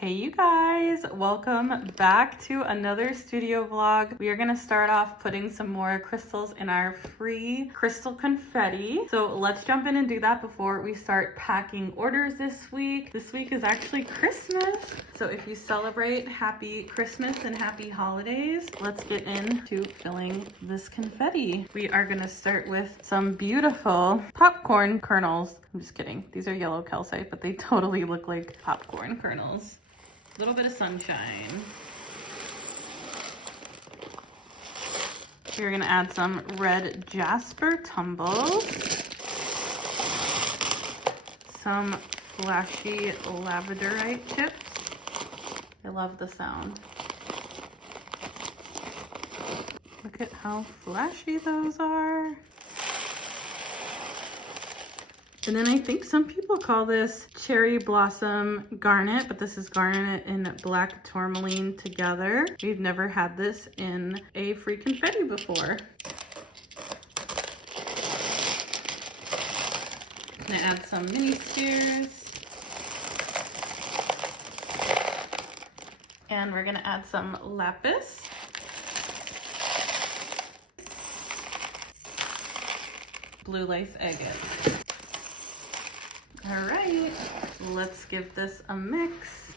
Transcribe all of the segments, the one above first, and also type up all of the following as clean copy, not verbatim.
Hey you guys, welcome back to another studio vlog. We are gonna start off putting some more crystals in our free crystal confetti. So let's jump in and do that before we start packing orders this week. This week is actually Christmas. So if you celebrate, happy Christmas and happy holidays. Let's get into filling this confetti. We are gonna start with some beautiful popcorn kernels. I'm just kidding. These are yellow calcite, but they totally look like popcorn kernels. A little bit of sunshine. We're gonna add some red jasper tumbles, some flashy labradorite chips. I love the sound. Look at how flashy those are. And then I think some people call this cherry blossom garnet, but this is garnet and black tourmaline together. We've never had this in a free confetti before. I'm gonna add some mini spears. And we're gonna add some lapis. Blue lace agate. All right, let's give this a mix.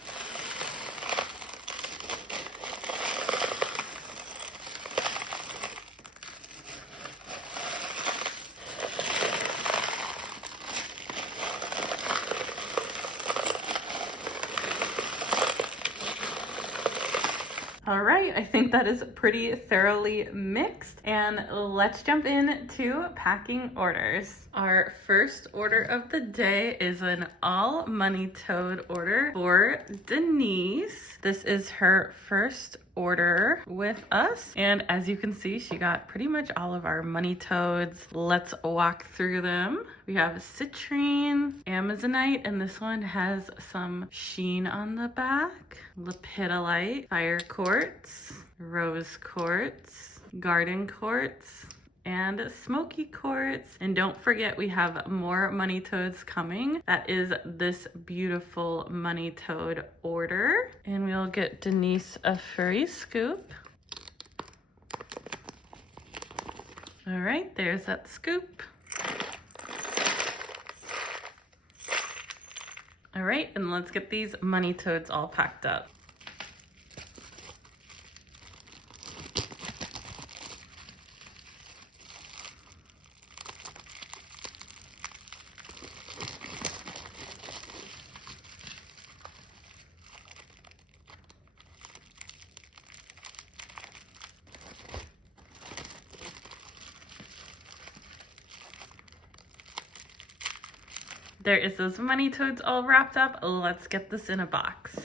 All right, I think that is pretty thoroughly mixed, and let's jump into packing orders. Our first order of the day is an all money toad order for Denise. This is her first order with us, and as you can see, she got pretty much all of our money toads. Let's walk through them. We have citrine, amazonite, and this one has some sheen on the back, lepidolite, fire quartz, rose quartz, garden quartz, and smoky quartz. And don't forget, we have more money toads coming. That is this beautiful money toad order. And we'll get Denise a furry scoop. All right, there's that scoop. All right, and let's get these money toads all packed up. There is those money toads all wrapped up. Let's get this in a box.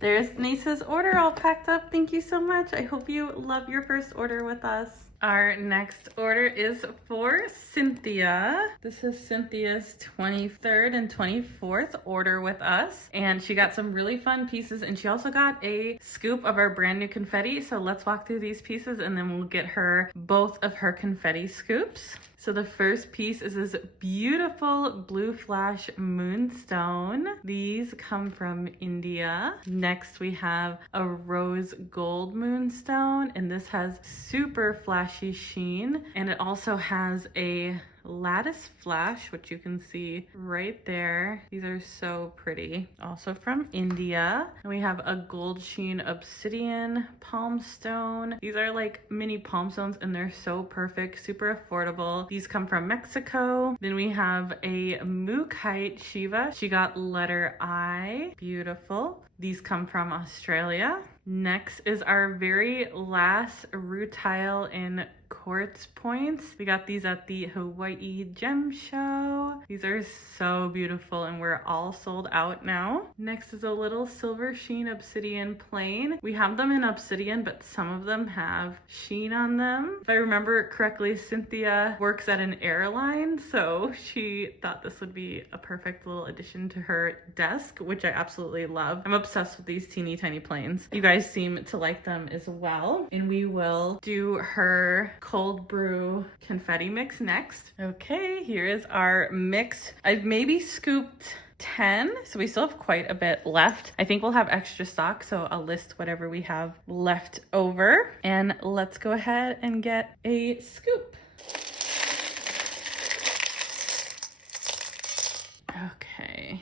There's Denise's order all packed up. Thank you so much. I hope you love your first order with us. Our next order is for Cynthia. This is Cynthia's 23rd and 24th order with us. And she got some really fun pieces, and she also got a scoop of our brand new confetti. So let's walk through these pieces and then we'll get her both of her confetti scoops. So the first piece is this beautiful blue flash moonstone. These come from India. Next we have a rose gold moonstone, and this has super flashy sheen, and it also has a lattice flash, which you can see right there. These are so pretty. Also from India. And we have a gold sheen obsidian palm stone. These are like mini palm stones, and they're so perfect, super affordable. These come from Mexico. Then we have a Mookaite Shiva. She got letter I. Beautiful. These come from Australia. Next is our very last rutile in quartz points. We got these at the Hawaii Gem Show. These are so beautiful, and we're all sold out now. Next is a little silver sheen obsidian plain. We have them in obsidian, but some of them have sheen on them. If I remember correctly, Cynthia works at an airline, so she thought this would be a perfect little addition to her desk, which I absolutely love. I'm obsessed with these teeny tiny planes. You guys seem to like them as well. And we will do her cold brew confetti mix next. Okay, here is our mix. I've maybe scooped 10, so we still have quite a bit left. I think we'll have extra stock, so I'll list whatever we have left over. And let's go ahead and get a scoop. Okay.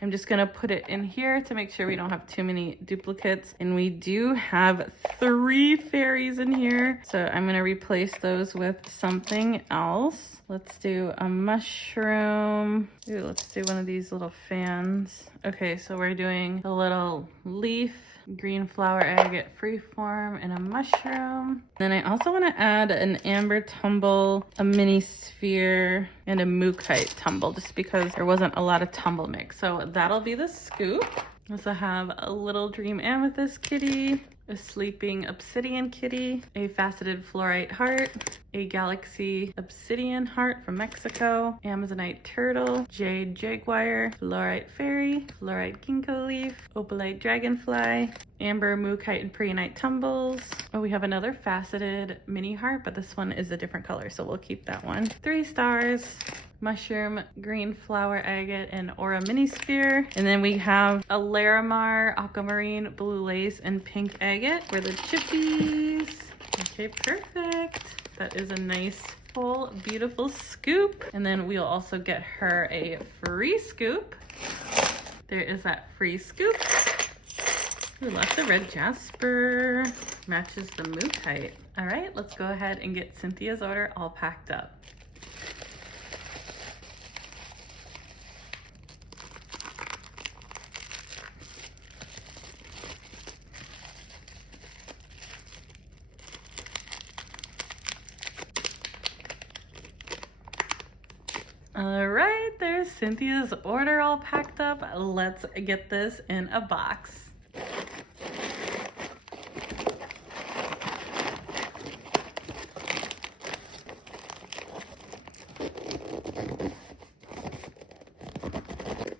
I'm just gonna put it in here to make sure we don't have too many duplicates. And we do have 3 fairies in here, so I'm gonna replace those with something else. Let's do a mushroom. Ooh, let's do one of these little fans. Okay, so we're doing a little leaf, green flower agate freeform, and a mushroom. Then I also want to add an amber tumble, a mini sphere, and a mookaite tumble, just because there wasn't a lot of tumble mix. So that'll be the scoop. I also have a little dream amethyst kitty, a sleeping obsidian kitty, a faceted fluorite heart, a galaxy obsidian heart from Mexico, amazonite turtle, jade jaguar, fluorite fairy, fluorite ginkgo leaf, opalite dragonfly, amber mookite and preonite tumbles. Oh, we have another faceted mini heart, but this one is a different color, so we'll keep that one. 3 stars. Mushroom, green flower agate, and aura mini sphere. And then we have a Larimar, aquamarine, blue lace, and pink agate for the chippies. Okay, perfect. That is a nice, full, beautiful scoop. And then we'll also get her a free scoop. There is that free scoop. We love the red jasper. Matches the mookite. All right, let's go ahead and get Cynthia's order all packed up. All right, there's Cynthia's order all packed up. Let's get this in a box.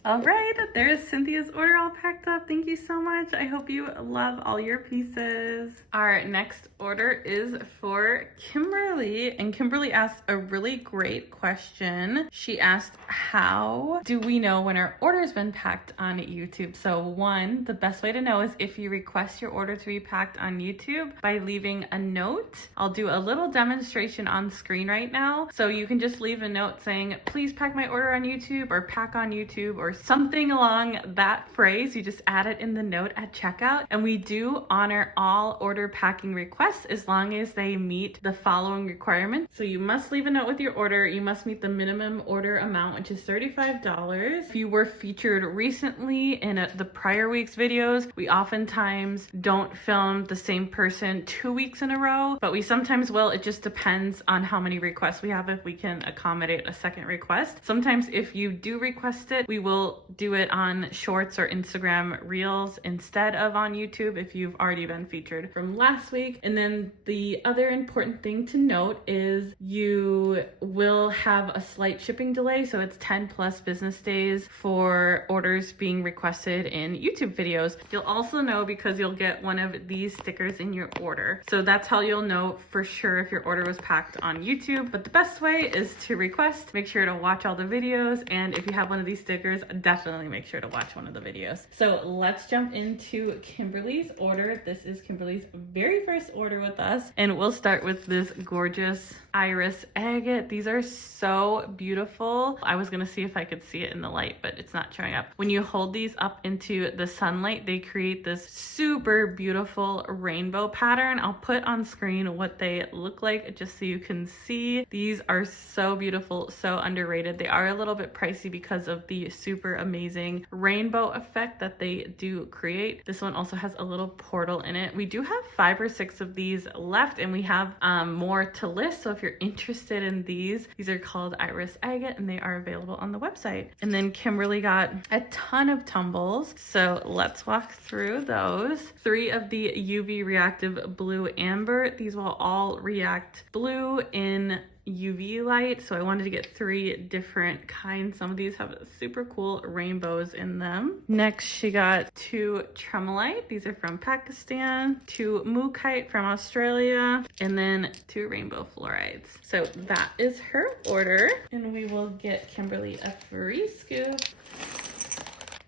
All right, there's Cynthia's order all packed up. Thank you so much. I hope you love all your pieces. Our next order is for Kimberly, and Kimberly asked a really great question. She asked, how do we know when our order's been packed on YouTube? So one, the best way to know is if you request your order to be packed on YouTube by leaving a note. I'll do a little demonstration on screen right now. So you can just leave a note saying, please pack my order on YouTube, or pack on YouTube, or something along that phrase. You just add it in the note at checkout. And we do honor all order packing requests as long as they meet the following requirements. So you must leave a note with your order. You must meet the minimum order amount, which is $35. If you were featured recently in the prior week's videos, we oftentimes don't film the same person 2 weeks in a row, but we sometimes will. It just depends on how many requests we have, if we can accommodate a second request. Sometimes if you do request it, we will do it on Shorts or Instagram Reels instead of on YouTube if you've already been featured from last week. And then the other important thing to note is you will have a slight shipping delay, so it's 10+ business days for orders being requested in YouTube videos. You'll also know because you'll get one of these stickers in your order. So that's how you'll know for sure if your order was packed on YouTube. But the best way is to request. Make sure to watch all the videos, and if you have one of these stickers, definitely make sure to watch one of the videos. So let's jump into Kimberly's order. This is Kimberly's very first order with us, and we'll start with this gorgeous iris agate. These are so beautiful. I was gonna see if I could see it in the light, but it's not showing up. When you hold these up into the sunlight, they create this super beautiful rainbow pattern. I'll put on screen what they look like just so you can see. These are so beautiful, so underrated. They are a little bit pricey because of the super amazing rainbow effect that they do create. This one also has a little portal in it. We do have 5 or 6 of these left, and we have more to list. So if you're interested in these are called iris agate, and they are available on the website. And then Kimberly got a ton of tumbles, so let's walk through those. 3 of the UV reactive blue amber. These will all react blue in UV light, so I wanted to get 3 different kinds. Some of these have super cool rainbows in them. Next, she got 2 tremolite. These are from Pakistan, 2 mookaite from Australia, and then 2 rainbow fluorides. So that is her order, and we will get Kimberly a free scoop.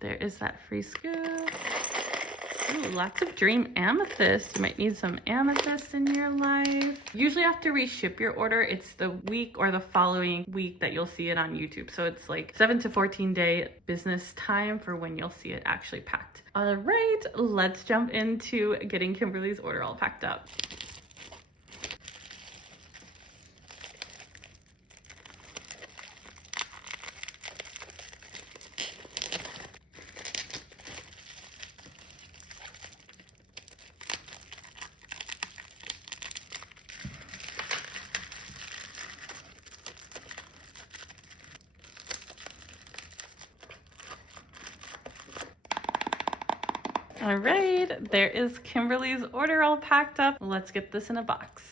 There is that free scoop. Ooh, lots of dream amethyst. You might need some amethyst in your life. Usually you have to reship your order. It's the week or the following week that you'll see it on YouTube. So it's like 7 to 14 day business time for when you'll see it actually packed. All right, let's jump into getting Kimberly's order all packed up. All right, there is Kimberly's order all packed up. Let's get this in a box.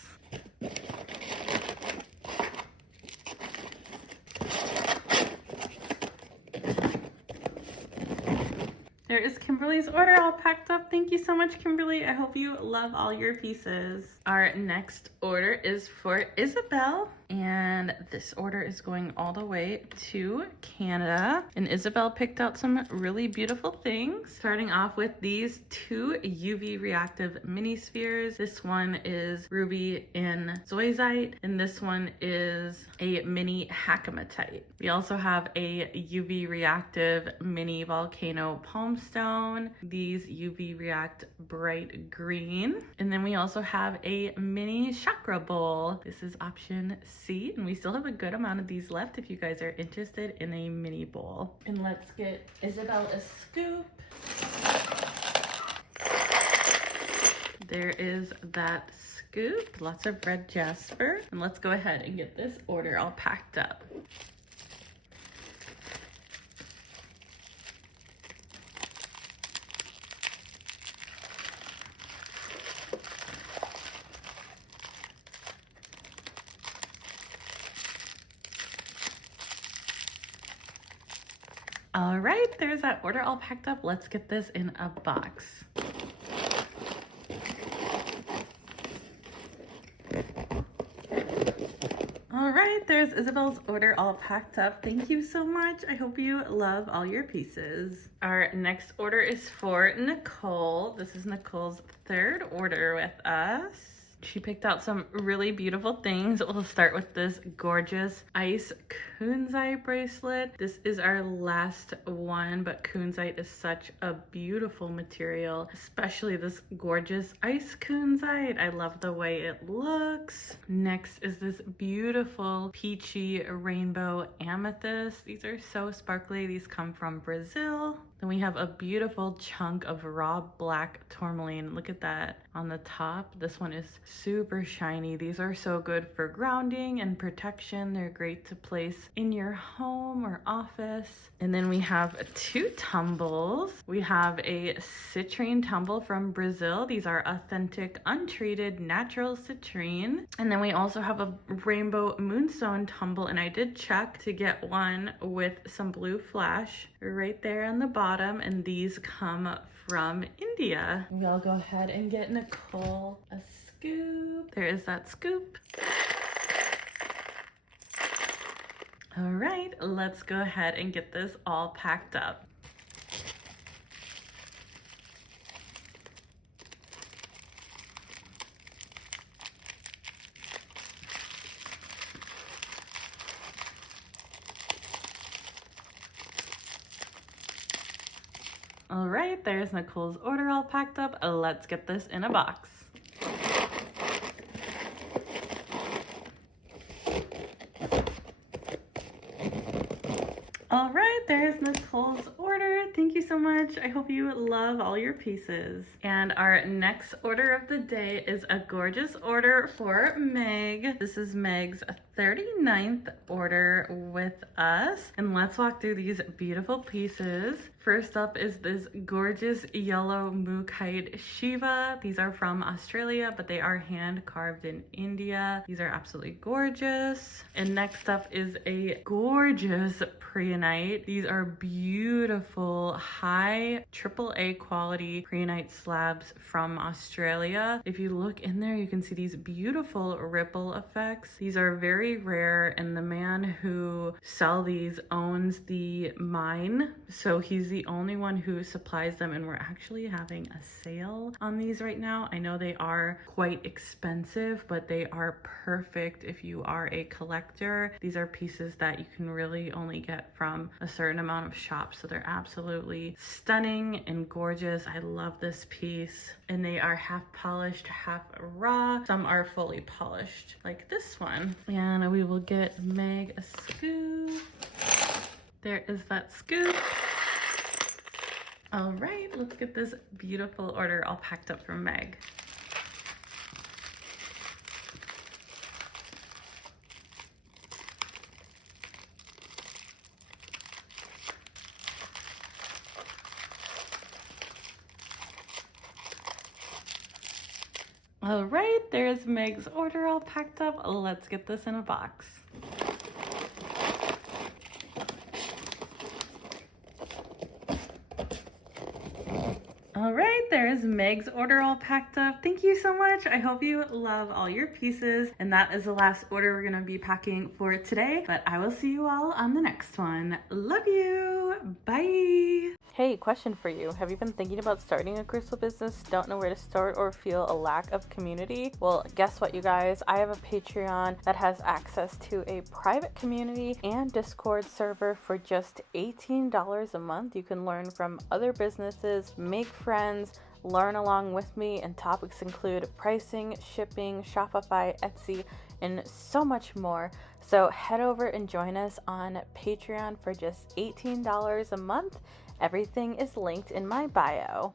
There is Kimberly's order all packed up. Thank you so much, Kimberly. I hope you love all your pieces. Our next order is for Isabelle, and this order is going all the way to Canada. And Isabelle picked out some really beautiful things, starting off with these 2 UV reactive mini spheres. This one is ruby in zoisite, and this one is a mini hackamatite. We also have a UV reactive mini volcano palm stone. These UV react bright green. And then we also have a mini chakra bowl. This is option C, and we still have a good amount of these left if you guys are interested in a mini bowl. And let's get Isabelle a scoop. There is that scoop, lots of red jasper. And let's go ahead and get this order all packed up. All right, there's that order all packed up. Let's get this in a box. All right, there's Isabelle's order all packed up. Thank you so much. I hope you love all your pieces. Our next order is for Nicole. This is Nicole's 3rd order with us. She picked out some really beautiful things. We'll start with this gorgeous ice kunzite bracelet. This is our last one, but kunzite is such a beautiful material, especially this gorgeous ice kunzite. I love the way it looks. Next is this beautiful peachy rainbow amethyst. These are so sparkly. These come from Brazil. Then we have a beautiful chunk of raw black tourmaline. Look at that on the top. This one is super shiny. These are so good for grounding and protection. They're great to place in your home or office. And then we have 2 tumbles. We have a citrine tumble from Brazil. These are authentic, untreated, natural citrine. And then we also have a rainbow moonstone tumble, and I did check to get one with some blue flash right there on the bottom, and these come from India. We'll go ahead and get Nicole a scoop. There is that scoop. All right, let's go ahead and get this all packed up. All right, there's Nicole's order all packed up. Let's get this in a box. All right, there's Nicole's order. Thank you so much. I hope you love all your pieces. And our next order of the day is a gorgeous order for Meg. This is Meg's 39th order with us. And let's walk through these beautiful pieces. First up is this gorgeous yellow Mookaite Shiva. These are from Australia, but they are hand carved in India. These are absolutely gorgeous. And next up is a gorgeous Preonite. These are beautiful, high AAA quality Preonite slabs from Australia. If you look in there, you can see these beautiful ripple effects. These are very rare, and the man who sells these owns the mine, so he's the only one who supplies them, and we're actually having a sale on these right now. I know they are quite expensive, but they are perfect if you are a collector. These are pieces that you can really only get from a certain amount of shops, so they're absolutely stunning and gorgeous. I love this piece, and they are half polished, half raw. Some are fully polished, like this one. And we will get Meg a scoop. There is that scoop. All right, let's get this beautiful order all packed up from Meg. All right, there's Meg's order all packed up. Let's get this in a box. All right, there's Meg's order all packed up. Thank you so much. I hope you love all your pieces. And that is the last order we're gonna be packing for today, but I will see you all on the next one. Love you, bye. Hey, question for you. Have you been thinking about starting a crystal business, don't know where to start, or feel a lack of community? Well, guess what, you guys? I have a Patreon that has access to a private community and Discord server for just $18 a month. You can learn from other businesses, make friends, learn along with me, and topics include pricing, shipping, Shopify, Etsy, and so much more. So head over and join us on Patreon for just $18 a month. Everything is linked in my bio.